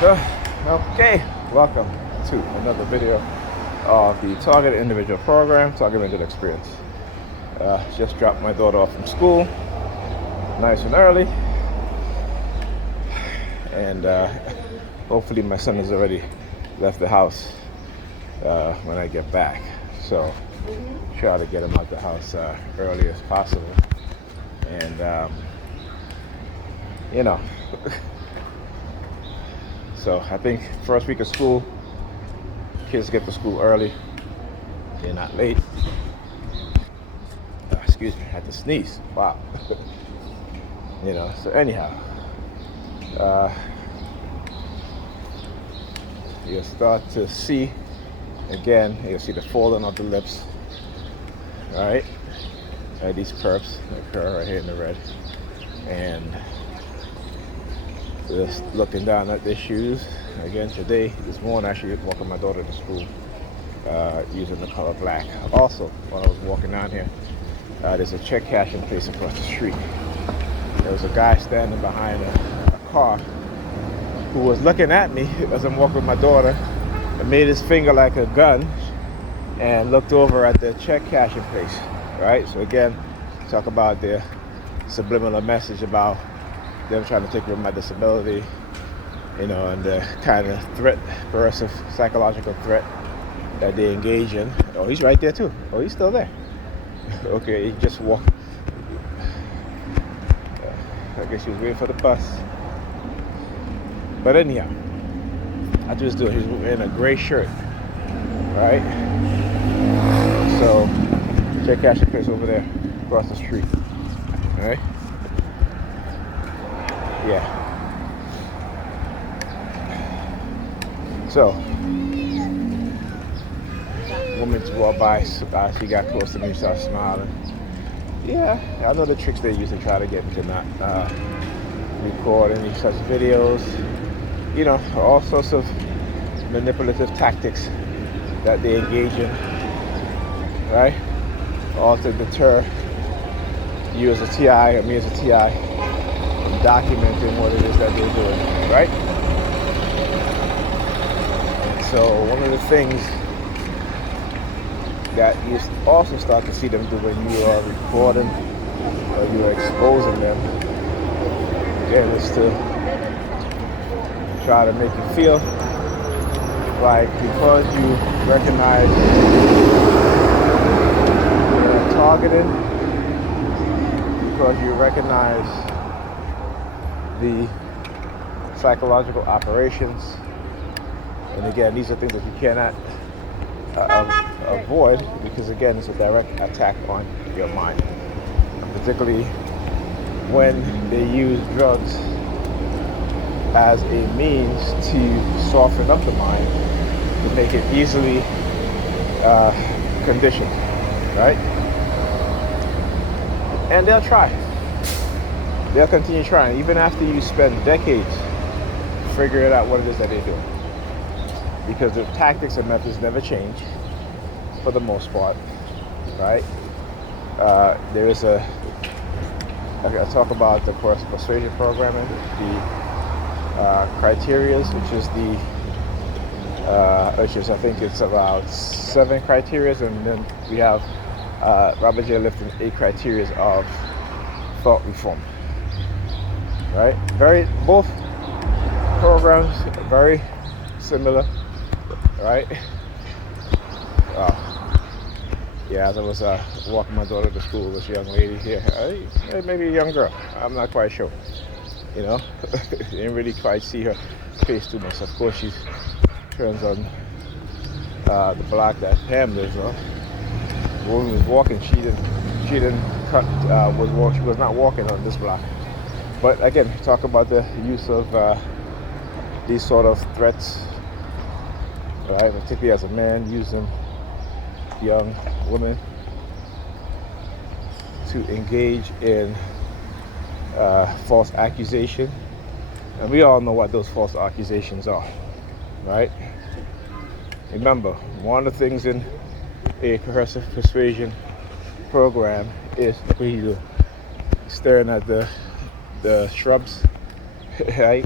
Okay, welcome to another video of the Target Individual Program, Target Individual Experience. Just dropped my daughter off from school, nice and early, and hopefully my son has already left the house when I get back. So try to get him out the house early as possible, and you know. So I think first week of school, kids get to school early. They're not late. Excuse me, I had to sneeze. Wow. So anyhow, you'll start to see, again, you'll see the folding of the lips. All right? These perps occur right here in the red. And just looking down at their shoes. Again, this morning, actually walking my daughter to school using the color black. Also, while I was walking down here, there's a check cashing place across the street. There was a guy standing behind a car who was looking at me as I'm walking with my daughter and made his finger like a gun and looked over at the check cashing place, right? So again, talk about the subliminal message about them trying to take away my disability, and the kind of threat, coercive psychological threat that they engage in. Oh, he's right there too. Oh, he's still there. Okay, he just walked. I guess he was waiting for the bus. But anyhow, I just do it. He's wearing a gray shirt, right? So, check cash place over there across the street. All right? Yeah. So, woman walked by, she got close to me, started smiling. Yeah, I know the tricks they use to try to get me to not record any such videos. All sorts of manipulative tactics that they engage in, right? All to deter you as a TI or me as a TI from documenting what it is that they're doing, right? So one of the things that you also start to see them do when you are recording or you are exposing them, again, is to try to make you feel like because you recognize you're targeted, because you recognize the psychological operations. And again, these are things that you cannot avoid because, again, it's a direct attack on your mind. Particularly when they use drugs as a means to soften up the mind, to make it easily conditioned, right? And they'll try. They'll continue trying, even after you spend decades figuring out what it is that they do. Because the tactics and methods never change, for the most part, right? There is I talk about the coercive persuasion programming, the criterias, which is I think it's about 7 criterias, and then we have Robert J. Lifton's 8 criterias of thought reform, right? Both programs are very similar. Right? Yeah, as I was walking my daughter to school, this young lady here, maybe a young girl, I'm not quite sure. Didn't really quite see her face too much. Of course, she turns on the block that Pam lives on. The woman was walking. She didn't cut. She was not walking on this block. But again, talk about the use of these sort of threats. Right, particularly as a man, using young women to engage in false accusation. And we all know what those false accusations are, right? Remember, one of the things in a coercive persuasion program is when you staring at the shrubs, right?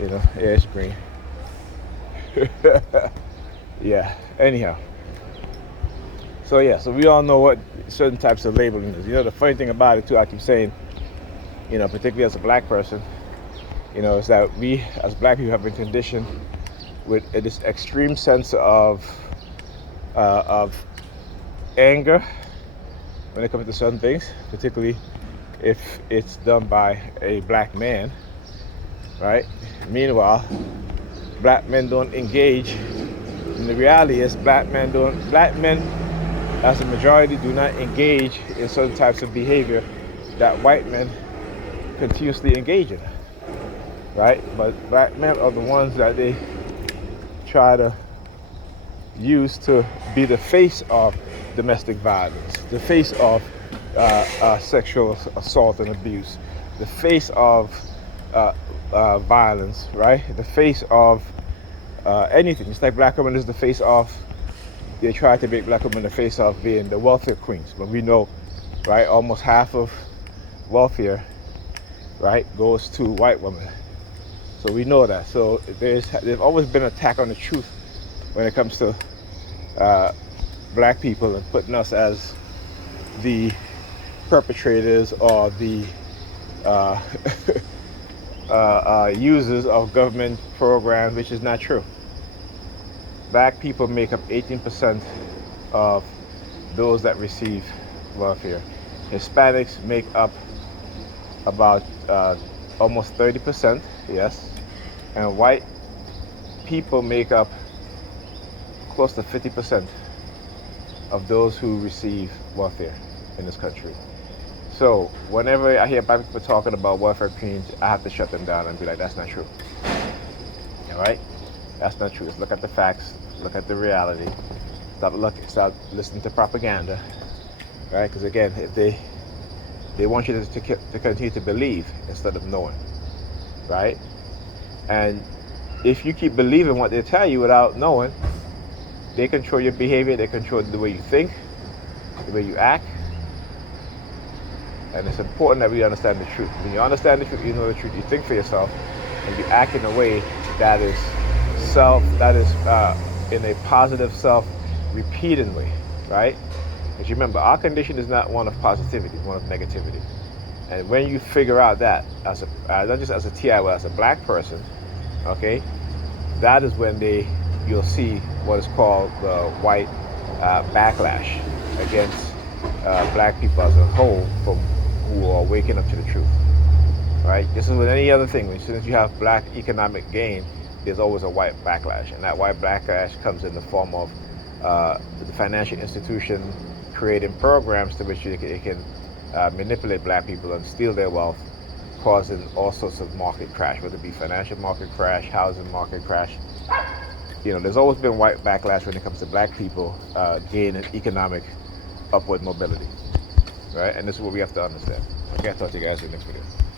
Yeah, it's green. Yeah. Anyhow, so we all know what certain types of labeling is. The funny thing about it too, I keep saying, particularly as a black person, is that we as black people have been conditioned with this extreme sense of anger when it comes to certain things, particularly if it's done by a black man, right? Meanwhile, black men don't engage. And the reality is black men as a majority do not engage in certain types of behavior that white men continuously engage in, right? But black men are the ones that they try to use to be the face of domestic violence, the face of sexual assault and abuse, the face of violence, right? The face of anything. It's like black women is the face of, they try to make black women the face of being the welfare queens. But we know, right, almost half of welfare, right, goes to white women. So we know that. So there's always been an attack on the truth when it comes to black people and putting us as the perpetrators or the users of government programs, which is not true. Black people make up 18% of those that receive welfare. Hispanics make up about almost 30%, yes, and white people make up close to 50% of those who receive welfare in this country. So whenever I hear black people talking about welfare queens, I have to shut them down and be like, that's not true. All right? That's not true. Let's look at the facts, look at the reality. Stop listening to propaganda, right? Because again, if they want you to continue to believe instead of knowing, right? And if you keep believing what they tell you without knowing, they control your behavior, they control the way you think, the way you act. And it's important that we understand the truth. When you understand the truth, you know the truth, you think for yourself, and you act in a way that is in a positive self-repeating way, right? Because remember, our condition is not one of positivity, it's one of negativity. And when you figure out that, not just as a TI, but as a black person, okay, that is when you'll see what is called the white backlash against black people as a whole who are waking up to the truth, right? This is with any other thing. As soon as you have black economic gain, there's always a white backlash, and that white backlash comes in the form of the financial institution creating programs to which it can manipulate black people and steal their wealth, causing all sorts of market crash, whether it be financial market crash, housing market crash. There's always been white backlash when it comes to black people gaining economic upward mobility, right? And this is what we have to understand. Okay, I'll talk to you guys in the next video.